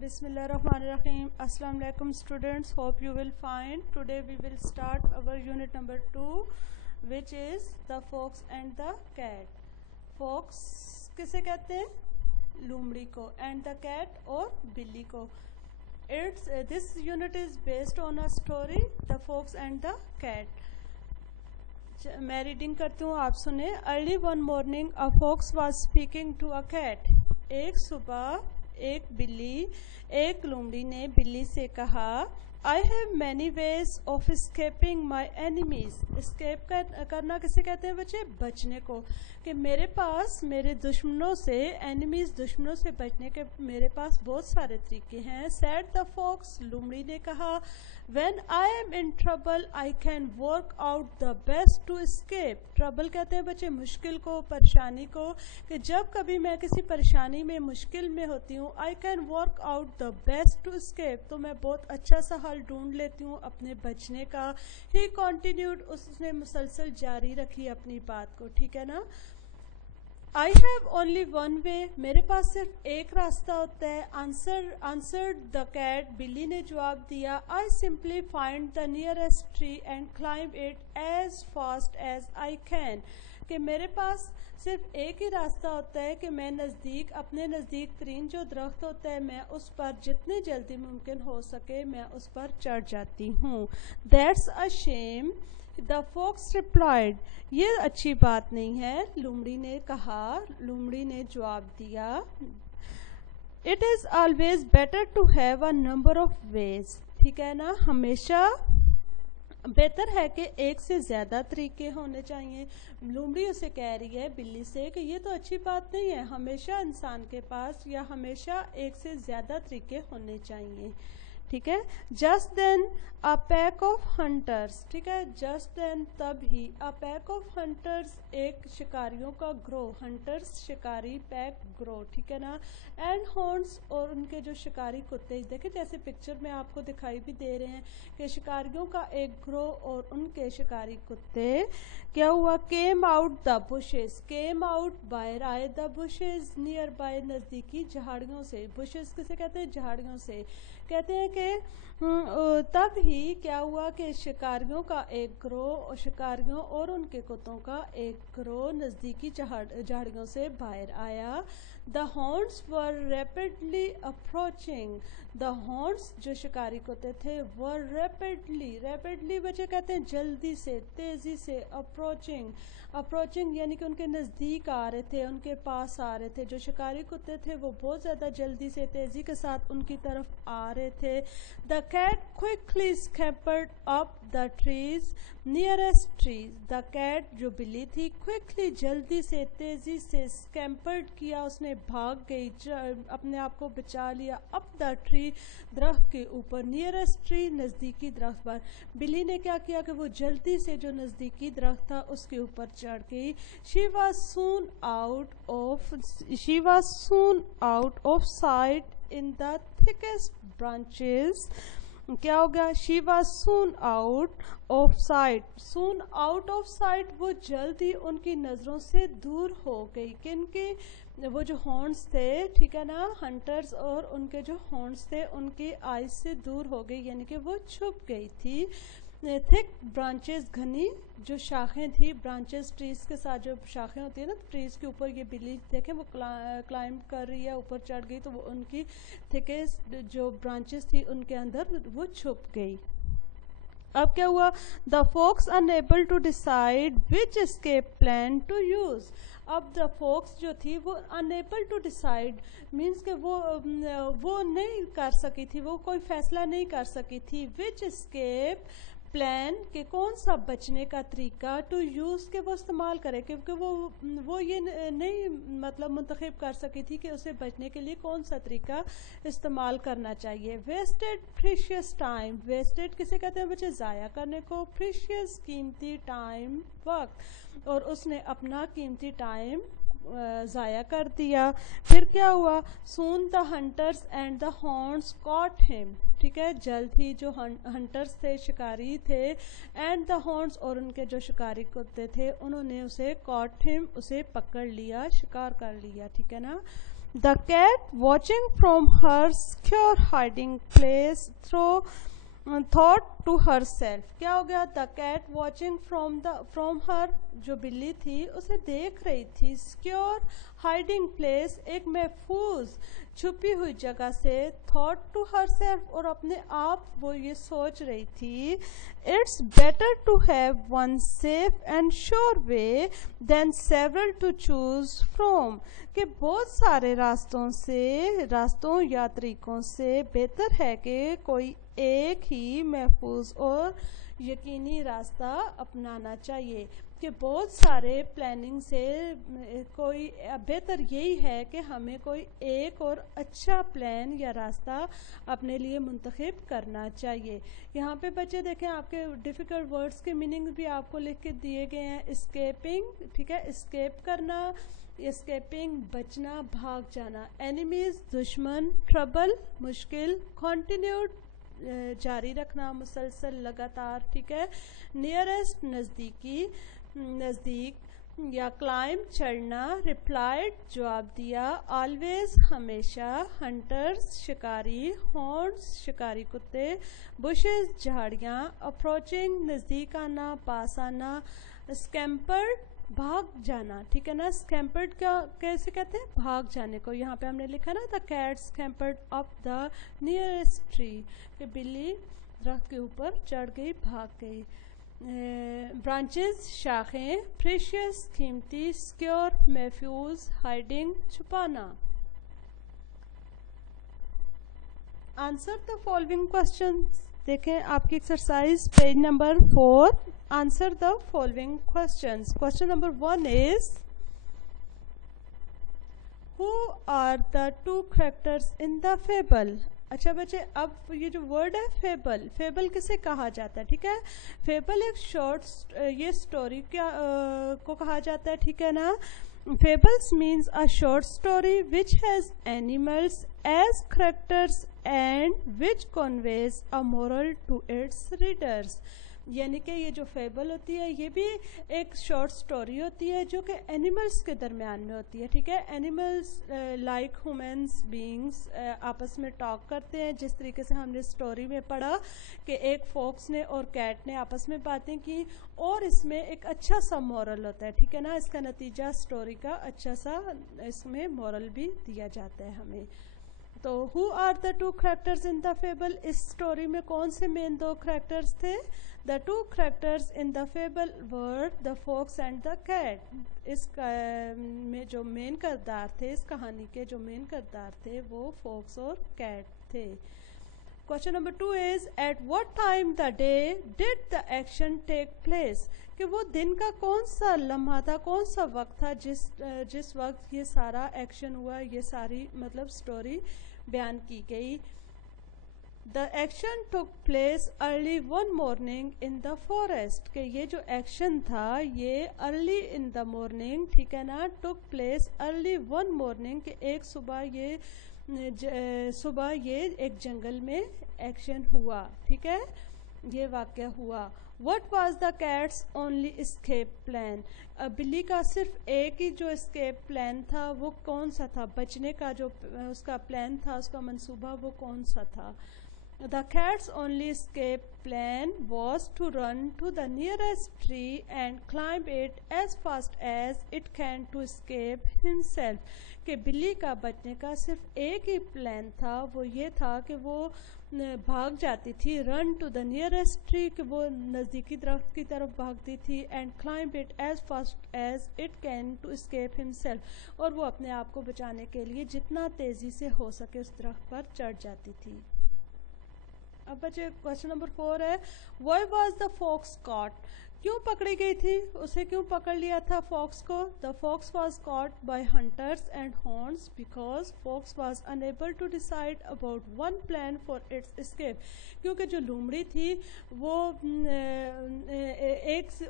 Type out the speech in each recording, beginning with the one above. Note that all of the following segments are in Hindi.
Bismillahirrahmanirrahim. Assalamu alaikum students. Hope you will fine. Today we will start our unit number 2, which is the fox and the cat. Fox किसे कहते हैं? लोमड़ी को. And the cat और बिल्ली को. This unit is based on a story, the fox and the cat. मैं रीडिंग करती हूँ, आप सुने. Early one morning a fox was speaking to a cat. एक सुबह एक बिल्ली एक लोमड़ी ने बिल्ली से कहा, I have many ways of escaping my enemies. escape करना किसे कहते हैं बच्चे? बचने को. कि मेरे पास मेरे दुश्मनों से, एनिमीज दुश्मनों से बचने के मेरे पास बहुत सारे तरीके हैं. सैड द फॉक्स, लोमड़ी ने कहा, When I am in trouble, I can work out the best to escape. Trouble कहते हैं बच्चे मुश्किल को, परेशानी को. कि जब कभी मैं किसी परेशानी में, मुश्किल में होती हूँ, I can work out the best to escape. तो मैं बहुत अच्छा सा हल ढूंढ लेती हूँ अपने बचने का. He continued, उसने मुसलसल जारी रखी अपनी बात को. ठीक है ना. I have only one way, मेरे पास सिर्फ एक रास्ता होता है. Answered the cat, बिल्ली ने जवाब दिया, I simply find the nearest tree and climb it as fast as I can. कि मेरे पास सिर्फ एक ही रास्ता होता है कि मैं अपने नज़दीक तरीन जो दरख्त होता है, मैं उस पर जितनी जल्दी मुमकिन हो सके मैं उस पर चढ़ जाती हूँ. That's a shame, The fox replied. ये अच्छी बात नहीं है, लोमड़ी ने कहा. लोमड़ी ने जवाब दिया, It is always better to have a number of ways. ठीक है ना. हमेशा बेहतर है कि एक से ज़्यादा तरीके होने चाहिए. लोमड़ी उसे कह रही है बिल्ली से कि ये तो अच्छी बात नहीं है, हमेशा इंसान के पास या हमेशा एक से ज़्यादा तरीके होने चाहिए. ठीक है. Just then a pack of hunters. ठीक है. जस्ट देन तभी, अ पैक ऑफ हंटर्स एक शिकारियों का ग्रोह. हंटर्स शिकारी, पैक ग्रोह. ठीक है ना. एंड हॉर्न्स और उनके जो शिकारी कुत्ते, देखिए जैसे पिक्चर में आपको दिखाई भी दे रहे हैं कि शिकारियों का एक ग्रोह और उनके शिकारी कुत्ते क्या हुआ, came out the bushes. Came out, बाहर आए, द बुशेस नियर बाय, नज़दीकी झाड़ियों से. बुशेस किसे कहते हैं? झाड़ियों से. कहते हैं कि तब ही क्या हुआ कि शिकारियों का एक ग्रोह, शिकारियों और उनके कुत्तों का एक ग्रोह नज़दीकी झाड़ियों से बाहर आया. The horns were rapidly approaching. The horns जो शिकारी कुत्ते थे वर रैपिडली बच्चे कहते हैं जल्दी से, तेज़ी से. अप्रोचिंग यानी कि उनके नज़दीक आ रहे थे, उनके पास आ रहे थे. जो शिकारी कुत्ते थे वो बहुत ज़्यादा जल्दी से, तेज़ी के साथ उनकी तरफ आ रहे थे. The cat quickly scampered up the trees nearest trees. The cat जो बिल्ली थी, क्विकली जल्दी से, तेज़ी से, स्कैम्पर्ड किया, उसने भाग गई, अपने आप को बचा लिया. अप द ट्री, दरख्त के ऊपर. नियरेस्ट ट्री, नज़दीकी दरख्त पर. बिल्ली ने क्या किया कि वो जल्दी से जो नज़दीकी दरख्त था उसके ऊपर चढ़ गई. She was soon out of site in the thickest branches. क्या हो गया? She was soon out of site. Soon out of site, वो जल्दी उनकी नज़रों से दूर हो गई. किनके? वो जो हॉर्न्स थे, ठीक है ना, हंटर्स और उनके जो हॉर्न्स थे उनकी आइज से दूर हो गई, यानी कि वो छुप गई थी. थिक ब्रांचेस, घनी जो शाखें थी. ब्रांचेस ट्रीज के साथ जो शाखें होती है ना, ट्रीज के ऊपर ये बिल्ली देखें वो क्लाइंब कर रही है, ऊपर चढ़ गई, तो वो उनकी थिकेस्ट जो ब्रांचेस थी उनके अंदर वो छुप गई. अब क्या हुआ? The fox unable to decide which escape plan to use. अब द फॉक्स जो थी वो अनएबल टू डिसाइड मीन्स कि वो नहीं कर सकी थी, वो कोई फैसला नहीं कर सकी थी. विच एस्केप प्लान, के कौन सा बचने का तरीका, टू यूज़ के वो इस्तेमाल करे, क्योंकि वो ये नहीं मतलब मुंतखब कर सकी थी कि उसे बचने के लिए कौन सा तरीका इस्तेमाल करना चाहिए. Wasted precious time. वेस्टेड किसे कहते हैं बच्चे? ज़ाया करने को. प्रीशियस, कीमती, टाइम, वक्त. और उसने अपना कीमती टाइम ज़ाया कर दिया. फिर क्या हुआ? Soon the hunters and the horns cot him. ठीक है. जल्द ही जो हंटर्स थे, शिकारी थे, एंड द हॉर्न्स और उनके जो शिकारी कुत्ते थे, उन्होंने उसे कॉट हिम, उसे पकड़ लिया, शिकार कर लिया. ठीक है ना. The cat watching from her secure hiding place throw thought to herself. क्या हो गया? The cat watching from her, जो बिल्ली थी उसे देख रही थी सिक्योर हाइडिंग प्लेस, एक महफूज छुपी हुई जगह से, थॉट टू हर सेल्फ, और अपने आप वो ये सोच रही थी, it's better to have one safe and sure way than several to choose from. कि बहुत सारे रास्तों या तरीकों से बेहतर है कि कोई एक ही महफूज और यकीनी रास्ता अपनाना चाहिए. कि बहुत सारे प्लानिंग से कोई बेहतर यही है कि हमें कोई एक और अच्छा प्लान या रास्ता अपने लिए मुंतखब करना चाहिए. यहाँ पे बच्चे देखें, आपके डिफ़िकल्ट वर्ड्स के मीनिंग भी आपको लिख के दिए गए हैं. एस्केपिंग, ठीक है, एस्केप करना, एस्केपिंग बचना, भाग जाना. एनिमीज दुश्मन, ट्रबल मुश्किल, कॉन्टिन्यूड जारी रखना, मुसलसल, लगातार, ठीक है. नियरेस्ट नज़दीक या क्लाइम चढ़ना. रिप्लाइड जवाब दिया. ऑलवेज हमेशा. हंटर्स शिकारी. हॉर्न्स शिकारी कुत्ते. बुशेस झाड़ियाँ. अप्रोचिंग नज़दीक आना, पास आना. स्कैम्पर्ड भाग जाना, ठीक है ना. स्कैम्पर्ड का कैसे कहते हैं? भाग जाने को. यहाँ पे हमने लिखा ना, the cat scampered up the nearest tree, कि बिल्ली दरख्त के ऊपर चढ़ गई, भाग गई. ब्रांचेस शाखें. प्रेशियस कीमती. सिक्योर महफूज. हाइडिंग छुपाना. Answer the following questions. देखें आपकी exercise page number 4. Answer the following questions. Question number 1 is, who are the two characters in the fable. अच्छा बच्चे, अब ये जो वर्ड है फेबल, फेबल किसे कहा जाता है? ठीक है, फेबल एक शॉर्ट ये स्टोरी क्या को कहा जाता है, ठीक है ना. Fables means a short story which has animals as characters and which conveys a moral to its readers. यानी कि ये जो फेबल होती है ये भी एक शॉर्ट स्टोरी होती है जो कि एनिमल्स के दरमियान में होती है, ठीक है. एनिमल्स लाइक ह्यूमन्स बीइंग्स आपस में टॉक करते हैं, जिस तरीके से हमने स्टोरी में पढ़ा कि एक फॉक्स ने और कैट ने आपस में बातें की, और इसमें एक अच्छा सा मॉरल होता है, ठीक है ना. इसका नतीजा स्टोरी का अच्छा सा इसमें मॉरल भी दिया जाता है हमें. तो who are the two characters in the fable. इस स्टोरी में कौन से मेन दो कैरेक्टर्स थे? The two characters in the fable were the fox and the cat. इस में जो मेन किरदार थे, इस कहानी के जो मेन किरदार थे, वो फॉक्स और कैट थे. Question number 2 is, at what time the day did the action take place. कि वो दिन का कौन सा लम्हा था, कौन सा वक्त था जिस वक्त ये सारा एक्शन हुआ, ये सारी मतलब स्टोरी बयान की गई. The action took place early one morning in the forest. के ये जो एक्शन था ये अर्ली इन द मॉर्निंग, ठीक है ना, took place early one morning, के एक सुबह ये एक जंगल में एक्शन हुआ, ठीक है, ये वाक़या हुआ. What was the cat's only escape plan? बिल्ली का सिर्फ एक ही जो escape plan था वो कौन सा था? बचने का जो उसका प्लान था, उसका मंसूबा, वो कौन सा था? The cat's only escape plan was to run to the nearest tree and climb it as fast as it can to escape himself. कि बिल्ली का बचने का सिर्फ एक ही प्लान था, वो ये था कि वो भाग जाती थी. Run to the nearest tree, कि वो नज़दीकी दरख्त की तरफ भागती थी. And climb it as fast as it can to escape himself, और वो अपने आप को बचाने के लिए जितना तेज़ी से हो सके उस दरख्त पर चढ़ जाती थी. अब बच्चे क्वेश्चन नंबर 4 है, why was the fox caught. क्यों पकड़ी गई थी, उसे क्यों पकड़ लिया था फॉक्स को? The fox was caught by hunters and horns because fox was unable to decide about one plan for its escape. क्योंकि जो लोमड़ी थी वो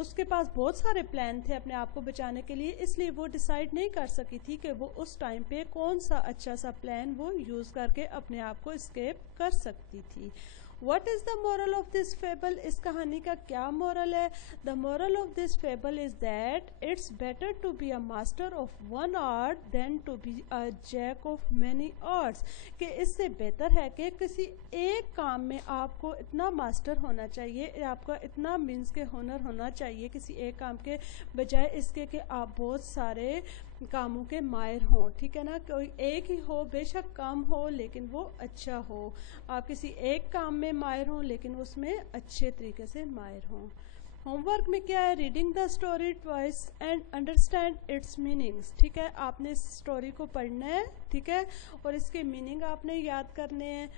उसके पास बहुत सारे प्लान थे अपने आप को बचाने के लिए, इसलिए वो डिसाइड नहीं कर सकी थी कि वो उस टाइम पे कौन सा अच्छा सा प्लान वो यूज़ करके अपने आप को एस्केप कर सकती थी. What is the moral of this fable, इस कहानी का क्या मोरल है? The moral of this fable is that it's better to be a master of one art than to be a jack of many arts, कि इससे बेहतर है कि किसी एक काम में आपको इतना मास्टर होना चाहिए, आपका इतना मीन्स के हुनर होना चाहिए किसी एक काम के, बजाय इसके कि आप बहुत सारे कामों के माहिर हों। ठीक है ना, कोई एक ही हो, बेशक कम हो लेकिन वो अच्छा हो। आप किसी एक काम में माहिर हों लेकिन उसमें अच्छे तरीके से माहिर हों। होमवर्क में क्या है? Reading the story twice and understand it's meanings. ठीक है, आपने इस स्टोरी को पढ़ना है, ठीक है, और इसके मीनिंग आपने याद करने हैं।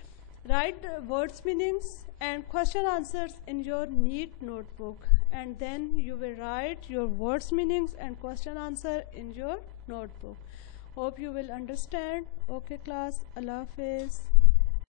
Right words meanings and question answers in your neat notebook, and then you will write your words meanings and question answer in your notebook. Hope you will understand. Okay class, Allah Hafiz.